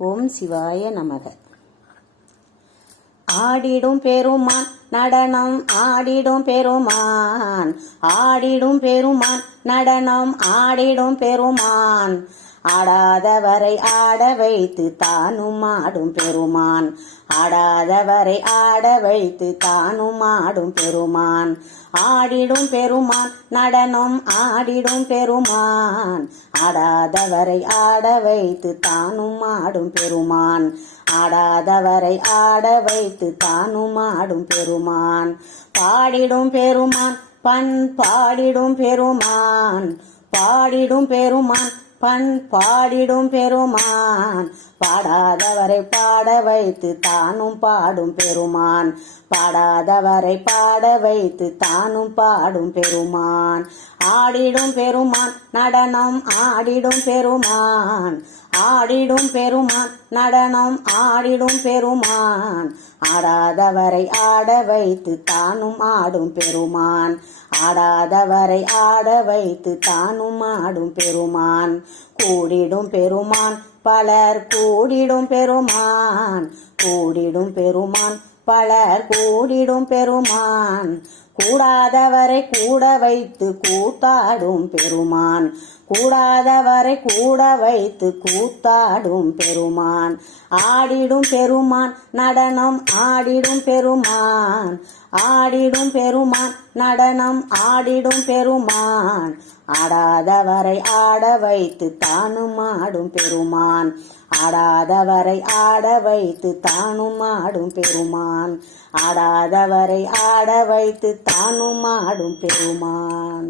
ஓம் சிவாய நமக. ஆடிடும் பெருமான் நடனம் ஆடிடும் பெருமான், ஆடிடும் பெருமான் நடனம் ஆடிடும் பெருமான், ஆடாதவரை ஆட வைத்து தானும் ஆடும் பெருமான், ஆடாதவரை ஆட வைத்து தானும் ஆடும் பெருமான், ஆடிடும் பெருமான் நடனம் ஆடிடும் பெருமான், ஆடாதவரை ஆட வைத்து தானும் ஆடும் பெருமான், ஆடாதவரை ஆட வைத்து தானும் ஆடும் பெருமான், பாடிடும் பெருமான் பண் பாடிடும் பெருமான், பாடிடும் பெருமான் பண் பாடிடும் பெருமான், பாடாதவரை பாட வைத்து தானும் பாடும் பெருமான், பாடாதவரை பாட வைத்து தானும் பாடும் பெருமான், ஆடிடும் பெருமான் நடனம் ஆடிடும் பெருமான், ஆடிடும் பெருமான் நடனம் ஆடிடும் பெருமான், ஆடாதவரை ஆட வைத்து தானும் ஆடும் பெருமான், ஆடாதவரை ஆட வைத்து தானும் ஆடும் பெருமான், கூடிடும் பெருமான் பலர் கூடிடும் பெருமான், கூடிடும் பெருமான் பலர் கூடிடும் பெருமான், கூடாதவரை கூட வைத்து கூத்தாடும் பெருமான், கூடாதவரை கூட வைத்து கூத்தாடும் பெருமான், ஆடிடும் பெருமான் நடனம் ஆடிடும் பெருமான், ஆடிடும் பெருமான் நடனம் ஆடிடும் பெருமான், ஆடாதவரை ஆட வைத்து தானும் ஆடும் பெருமான், ஆடாதவரை ஆட வைத்து தானும் ஆடும் பெருமான், ஆடாதவரை ஆட வைத்து தானும் ஆடும் பெருமான்.